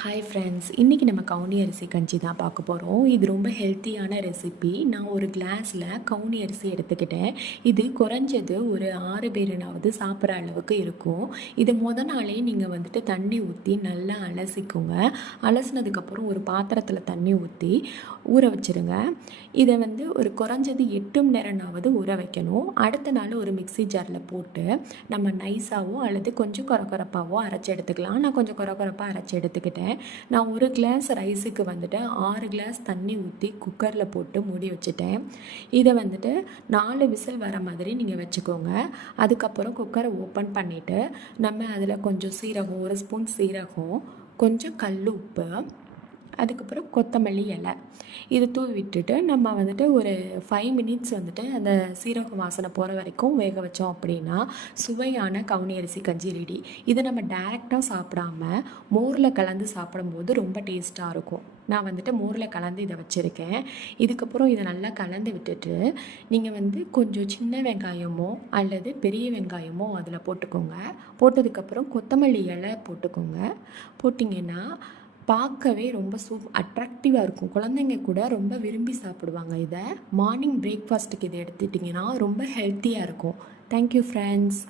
Hi friends, இன்றைக்கி நம்ம கவுனி அரிசி கஞ்சி தான் பார்க்க போகிறோம். இது ரொம்ப ஹெல்த்தியான ரெசிபி. நான் ஒரு கிளாஸில் கவுனி அரிசி எடுத்துக்கிட்டேன். இது குறைஞ்சது ஒரு 6 பேருனாவது சாப்பிட்ற அளவுக்கு இருக்கும். இது நாளே நீங்கள் வந்துட்டு தண்ணி ஊற்றி நல்லா அலசிக்கோங்க. அலசினதுக்கப்புறம் ஒரு பாத்திரத்தில் தண்ணி ஊற்றி ஊற வச்சுருங்க. இதை ஒரு குறைஞ்சது 8 மணி நேரம்னாவது ஊற வைக்கணும். அடுத்த நாள் ஒரு மிக்ஸி ஜாரில் போட்டு நம்ம நைஸாவோ அல்லது கொஞ்சம் கொரகொரப்பாவோ அரைச்சி எடுத்துக்கலாம். நான் கொஞ்சம் கொரகொரப்பாக அரைச்சி எடுத்துக்கிட்டேன். நான் ஒரு கிளாஸ் ரைஸுக்கு 6 கிளாஸ் தண்ணி ஊற்றி குக்கரில் போட்டு மூடி வச்சுட்டேன். இதை 4 விசில் வர மாதிரி நீங்கள் வச்சுக்கோங்க. அதுக்கப்புறம் குக்கரை ஓப்பன் பண்ணிவிட்டு நம்ம அதில் கொஞ்சம் சீரகம், 1 ஸ்பூன் சீரகம், கொஞ்சம் கல் உப்பு, அதுக்கப்புறம் கொத்தமல்லி இலை இது தூவி விட்டுட்டு நம்ம ஒரு 5 மினிட்ஸ் அந்த சீரக வாசனை போகிற வரைக்கும் வேக வச்சோம் அப்படின்னா சுவையான கவுனி அரிசி கஞ்சி ரெடி. இதை நம்ம டைரெக்டாக சாப்பிடாம மோரில் கலந்து சாப்பிடும்போது ரொம்ப டேஸ்ட்டாக இருக்கும். நான் மோரில் கலந்து இதை வச்சுருக்கேன். இதுக்கப்புறம் இதை நல்லா கலந்து விட்டுட்டு நீங்கள் கொஞ்சம் சின்ன வெங்காயமோ அல்லது பெரிய வெங்காயமோ அதில் போட்டுக்கோங்க. போட்டதுக்கப்புறம் கொத்தமல்லி இலை போட்டுக்கோங்க. போட்டிங்கன்னா பார்க்கவே ரொம்ப அட்ராக்டிவாக இருக்கும். குழந்தைங்க கூட ரொம்ப விரும்பி சாப்பிடுவாங்க. இதை மார்னிங் பிரேக்ஃபாஸ்ட்டுக்கு இதை எடுத்துட்டிங்கன்னா ரொம்ப ஹெல்த்தியாக இருக்கும். Thank you friends.